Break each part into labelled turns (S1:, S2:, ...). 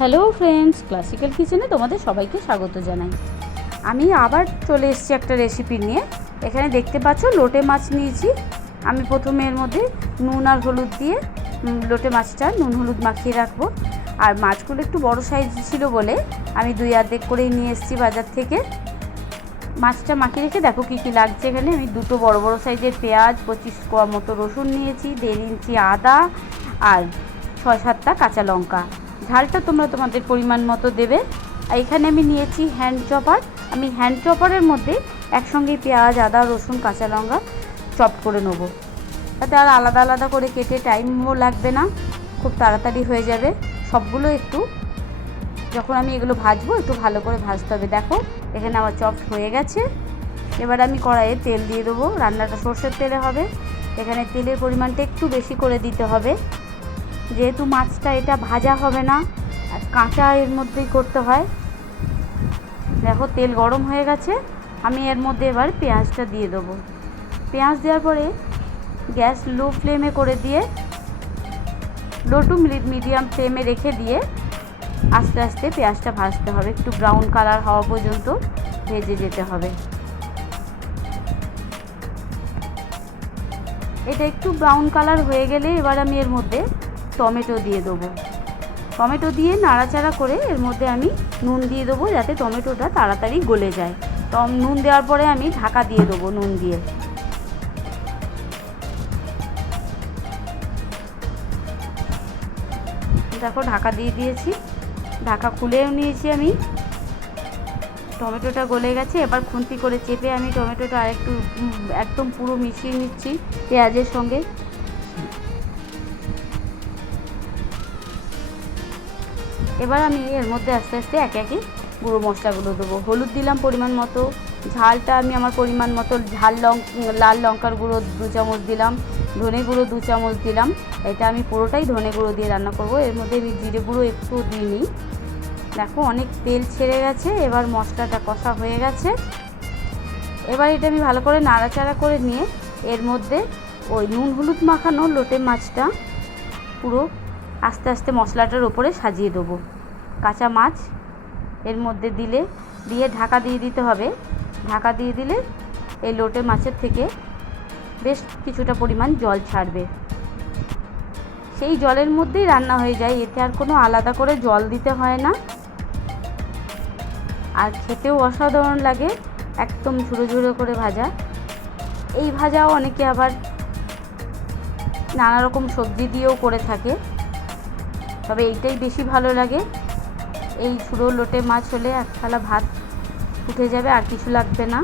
S1: Hello friends, classical কিচেনে তোমাদের সবাইকে স্বাগত জানাই। আমি আবার চলে এসেছি একটা রেসিপি নিয়ে। এখানে দেখতে পাচ্ছ লোটে মাছ নিয়েছি। আমি প্রথমে এর মধ্যে নুন আর হলুদ দিয়ে লোটে মাছটা, নুন হলুদ মাখিয়ে রাখব। আর মাছগুলো একটু বড় সাইজ ছিল বলে আমি দুই অর্ধেক করেই নিয়ে এসেছি বাজার থেকে। মাছটা মাখিয়ে রেখে দেখো কী কী লাগছে এখানে। আমি দুটো বড় বড় সাইজের পেঁয়াজ, পঁচিশ কোয়া মতো রসুন নিয়েছি, দেড় ইঞ্চি আদা আর ছয় সাতটা কাঁচা লঙ্কা। ঝালটা তোমরা তোমাদের পরিমাণ মতো দেবে। আর এখানে আমি নিয়েছি হ্যান্ড চপার আমি হ্যান্ড চপারের মধ্যে একসঙ্গে পেঁয়াজ, আদা, রসুন, কাঁচা লঙ্কা চপ করে নেব। তাতে আর আলাদা আলাদা করে কেটে টাইমও লাগবে না। খুব তাড়াতাড়ি হয়ে যাবে। সবগুলো একটু যখন আমি এগুলো ভাজবো, একটু ভালো করে ভাজতে হবে। দেখো, এখানে আমার চপ হয়ে গেছে। এবার আমি কড়াইয়ে তেল দিয়ে দেবো। রান্নাটা সর্ষের তেলে হবে। এখানে তেলের পরিমাণটা একটু বেশি করে দিতে হবে। যেহেতু মাছটা এটা ভাজা হবে না, আর কাঁচা এর মধ্যেই করতে হয়। দেখো, তেল গরম হয়ে গেছে, আমি এর মধ্যে এবার পেঁয়াজটা দিয়ে দেবো। পেঁয়াজ দেওয়ার পরে গ্যাস লো ফ্লেমে করে দিয়ে, লো টু মিডিয়াম ফ্লেমে রেখে দিয়ে আস্তে আস্তে পেঁয়াজটা ভাজতে হবে। একটু ব্রাউন কালার হওয়া পর্যন্ত ভেজে যেতে হবে। এটা একটু ব্রাউন কালার হয়ে গেলে এবার আমি এর মধ্যে টমেটো দিয়ে দেবো। টমেটো দিয়ে নাড়াচাড়া করে এর মধ্যে আমি নুন দিয়ে দেবো যাতে টমেটোটা তাড়াতাড়ি গলে যায়। টম নুন দেওয়ার পরে আমি ঢাকা দিয়ে দেবো নুন দিয়ে। দেখো ঢাকা দিয়ে দিয়েছি। ঢাকা খুলেও নিয়েছি আমি। টমেটোটা গলে গেছে। এবার খুন্তি করে চেপে আমি টমেটোটা আরেকটু, একদম পুরো মিশিয়ে নিচ্ছি পেঁয়াজের সঙ্গে। এবার আমি এর মধ্যে আস্তে আস্তে একে একে গুঁড়ো মশলাগুলো দেবো। হলুদ দিলাম পরিমাণ মতো, ঝালটা আমি আমার পরিমাণ মতো ঝাল লং লাল লঙ্কার গুঁড়ো দু চামচ দিলাম, ধনে গুঁড়ো দু চামচ দিলাম। এটা আমি পুরোটাই ধনে গুঁড়ো দিয়ে রান্না করব। এর মধ্যে আমি জিরে গুঁড়ো একটু দিইনি। দেখো অনেক তেল ছেড়ে গেছে, এবার মশলাটা কষা হয়ে গেছে। এবার এটা আমি ভালো করে নাড়াচাড়া করে নিয়ে এর মধ্যে ওই নুন হলুদ মাখানো লোটে মাছটা পুরো আস্তে আস্তে মশলাটার ওপরে সাজিয়ে দেবো। কাঁচা মাছ এর মধ্যে দিলে, দিয়ে ঢাকা দিয়ে দিতে হবে। ঢাকা দিয়ে দিলে এই লোটে মাছের থেকে বেশ কিছুটা পরিমাণ জল ছাড়বে। সেই জলের মধ্যেই রান্না হয়ে যায়। এতে আর কোনো আলাদা করে জল দিতে হয় না। আর খেতেও অসাধারণ লাগে, একদম ঝুড়ো ঝুড়ো করে ভাজা। এই ভাজাও অনেকে আবার নানা রকম সবজি দিয়েও করে থাকে। তবে এইটাই বেশি ভালো লাগে। এই ঝুড়ো লোটে মাছ হলে এক থালা ভাত উঠে যাবে, আর কিছু লাগবে না।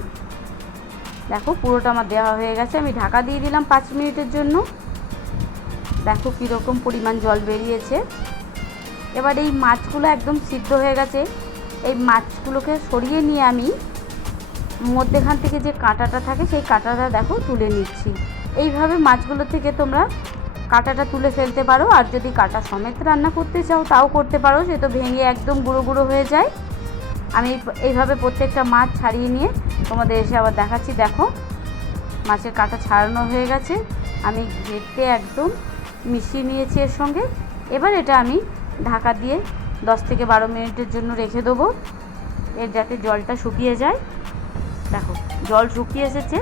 S1: দেখো পুরোটা আমার দেওয়া হয়ে গেছে, আমি ঢাকা দিয়ে দিলাম পাঁচ মিনিটের জন্য। দেখো কীরকম পরিমাণ জল বেরিয়েছে। এবার এই মাছগুলো একদম সিদ্ধ হয়ে গেছে। এই মাছগুলোকে সরিয়ে নিয়ে আমি মধ্যেখান থেকে যে কাঁটাটা থাকে, সেই কাঁটাটা দেখো তুলে নিচ্ছি। এইভাবে মাছগুলো থেকে তোমরা কাঁটাটা তুলে ফেলতে পারো, আর যদি কাঁটা সমেত রান্না করতে চাও, তাও করতে পারো, সে তো ভেঙে একদম গুঁড়ো গুঁড়ো হয়ে যায়। আমি এইভাবে প্রত্যেকটা মাছ ছাড়িয়ে নিয়ে তোমাদের এসে আবার দেখাচ্ছি। দেখো, মাছের কাঁটা ছাড়ানো হয়ে গেছে। আমি ঘেটে একদম মিশিয়ে নিয়েছি এর সঙ্গে। এবার এটা আমি ঢাকা দিয়ে দশ থেকে বারো মিনিটের জন্য রেখে দেবো। এর যাতে জলটা শুকিয়ে যায়। দেখো, জল শুকিয়ে এসেছে।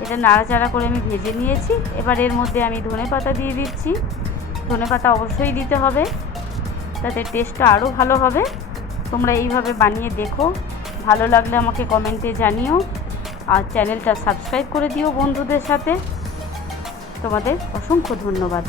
S1: এটা নাড়াচাড়া করে আমি ভেজে নিয়েছি। এবার এর মধ্যে আমি ধনে পাতা দিয়ে দিচ্ছি। ধনে পাতা অবশ্যই দিতে হবে। তাতে টেস্টটা আরও ভালো হবে। তোমরা এইভাবে বানিয়ে দেখো। ভালো লাগলে আমাকে কমেন্টে জানিও। আর চ্যানেলটা সাবস্ক্রাইব করে দিও বন্ধুদের সাথে। তোমাদের অসংখ্য ধন্যবাদ।